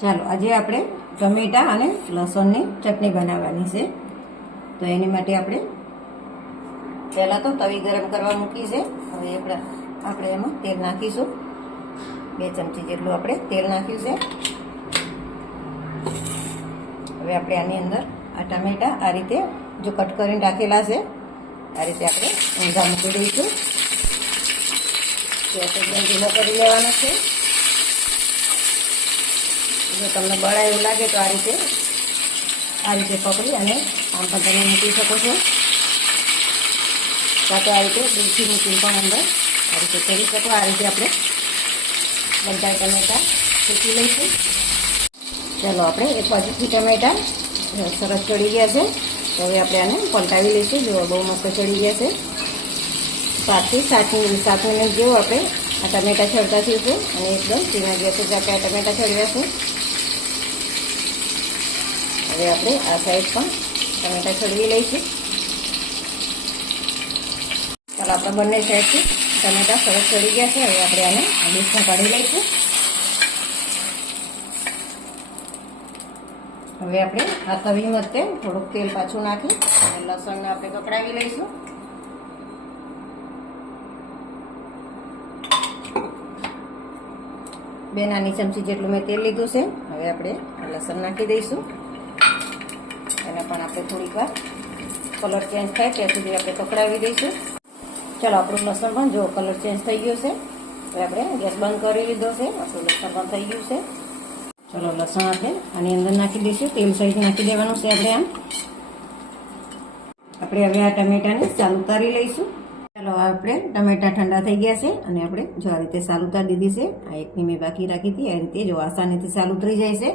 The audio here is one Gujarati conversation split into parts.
ચાલો, આજે આપણે ટમેટા અને લસણની ચટણી બનાવવાની છે. તો એની માટે આપણે પહેલાં તો તવી ગરમ કરવા મૂકી છે. હવે આપણે આપણે એમાં તેલ નાખીશું. બે ચમચી જેટલું આપણે તેલ નાખ્યું છે. હવે આપણે આની અંદર આ ટમેટા આ રીતે જો કટ કરીને રાખેલા છે, આ રીતે આપણે ઊંધા મૂકી દઈશું. ગેસ ઢીલો કરી લેવાનો છે. જો તમને બળા એવું લાગે તો આ રીતે આ રીતે પકડી અને આમ પણ તમે મૂકી શકો છો. સાથે આ રીતે દૂધથી મૂકીને પણ અંદર આ રીતે કરી શકો. આ રીતે આપણે બધા ટમેટા શીખી લઈશું. ચાલો, આપણે એક બાજુથી ટમેટા સરસ ચડી ગયા છે. તો હવે આપણે આને પલટાવી લઈશું. જો બહુ મસ્ત ચડી ગયા છે. પાંચથી સાત મિનિટ સાત મિનિટ જેવું આપણે આ ટમેટા છડતા થઈશું અને એકદમ ધીમા ગેસે જ આપણે આ ટમેટા ચડ્યા છે. હવે આપણે આ સાઈડ પણ ટમેટા ચડવી લઈશું. ચાલો, આપણે બંને સાઈડથી ટમેટા સરસ ચડી ગયા છે. હવે આપણે આને લીસમાં કાઢી લઈશું. હવે આપણે આ તવી મધ્યે થોડુંક તેલ પાછું નાખી અને લસણને આપણે કકડાવી લઈશું. બે નાની ચમચી જેટલું મેં તેલ લીધું છે. હવે આપણે લસણ નાખી દઈશું. એને પણ આપણે થોડીક વાર કલર ચેન્જ થાય ત્યાં સુધી આપણે પકડાવી દઈશું. ચાલો, આપણું લસણ પણ જો કલર ચેન્જ થઈ ગયો છે. હવે આપણે ગેસ બંધ કરી લીધો છે. આપણું લસણ પણ થઈ ગયું છે. ચલો, લસણ આપણે આની અંદર નાખી દઈશું. તેલ સહિત નાખી દેવાનું છે આપણે આમ. આપણે હવે આ ટમેટાને ચાલુ ઉતારી લઈશું. ચાલો આપણે ટમેટા ઠંડા થઈ ગયા છે અને આપણે જો આ રીતે સાલ ઉતારી દીધી છે, આ એકની મેં બાકી રાખી હતી, આ રીતે જો આસાનીથી સાલ ઉતરી જાય છે.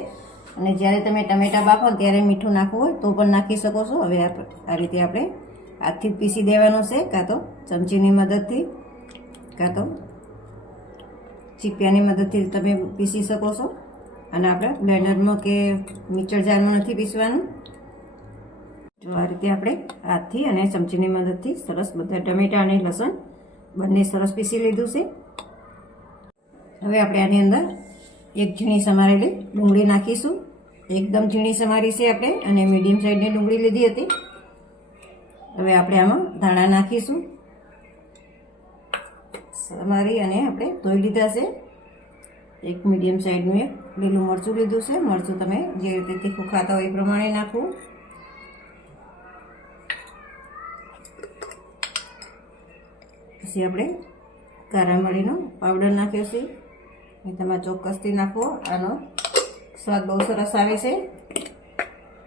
અને જ્યારે તમે ટમેટા બાફો ત્યારે મીઠું નાખવું હોય તો પણ નાખી શકો છો. હવે આ રીતે આપણે હાથથી પીસી દેવાનું છે, કાં તો ચમચીની મદદથી, કાં તો ચીપિયાની મદદથી તમે પીસી શકો છો. અને આપણે બ્લેન્ડરમાં કે મિક્સર જારમાં નથી પીસવાનું. જો આ રીતે આપણે હાથથી અને ચમચીની મદદથી સરસ બધા ટમેટા અને લસણ બંને સરસ પીસી લીધું છે. હવે આપણે આની અંદર એક ઝીણી સમારેલી ડુંગળી નાખીશું. એકદમ ઝીણી સમારી છે આપણે અને મીડિયમ સાઈઝની ડુંગળી લીધી હતી. હવે આપણે આમાં ધાણા નાખીશું. સમારી અને આપણે ધોઈ લીધા છે. એક મીડિયમ સાઈઝનું એક લીલું મરચું લીધું છે. મરચું તમે જે રીતે તીખું ખાતા હોય એ પ્રમાણે નાખવું પછી આપણે કારા મરીનો પાવડર નાખ્યો છે. એ તમે ચોક્કસથી નાખવો આનો સ્વાદ બહુ સરસ આવે છે.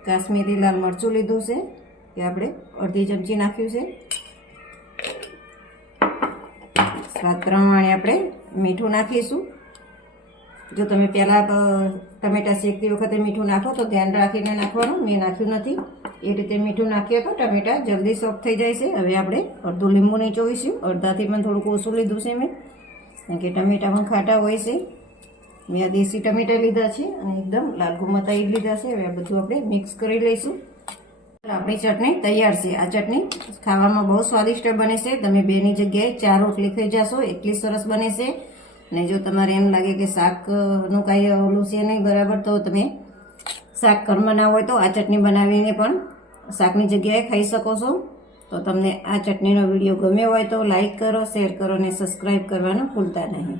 કાશ્મીરી લાલ મરચું લીધું છે, એ આપણે અડધી ચમચી નાખ્યું છે. સ્વાદ પ્રમાણે આપણે મીઠું નાખીશું. જો તમે પહેલાં ટમેટા શેકતી વખતે મીઠું નાખો તો ધ્યાન રાખીને નાખવાનું. મેં નાખ્યું નથી. એ રીતે મીઠું નાખીએ તો ટમેટા જલ્દી સોફ્ટ થઈ જાય છે. હવે આપણે અડધું લીંબુ નહીં ચોવીશું. અડધાથી પણ થોડુંક ઓછું લીધું છે મેં. કારણ કે ટમેટા પણ ખાટા હોય છે. મેં આ દેશી ટમેટા લીધા છે અને એકદમ લાલ ગુમતા એ લીધા છે. હવે આ બધું આપણે મિક્સ કરી લઈશું. આપણી ચટણી તૈયાર છે. આ ચટણી ખાવામાં બહુ સ્વાદિષ્ટ બને છે. તમે બેની જગ્યાએ ચાર રોટલી ખાઈ જશો, એટલી સરસ બને છે. અને જો તમારે એમ લાગે કે શાકનું કાંઈ ઓલું છે નહીં બરાબર, તો તમે શાક ઘરમાં ના હોય તો આ ચટણી બનાવીને પણ શાકની જગ્યાએ ખાઈ શકો છો. તો તમને આ ચટણીનો વીડિયો ગમ્યો હોય તો લાઈક કરો, શેર કરો અને સબસ્ક્રાઈબ કરવાનું ભૂલતા નહીં.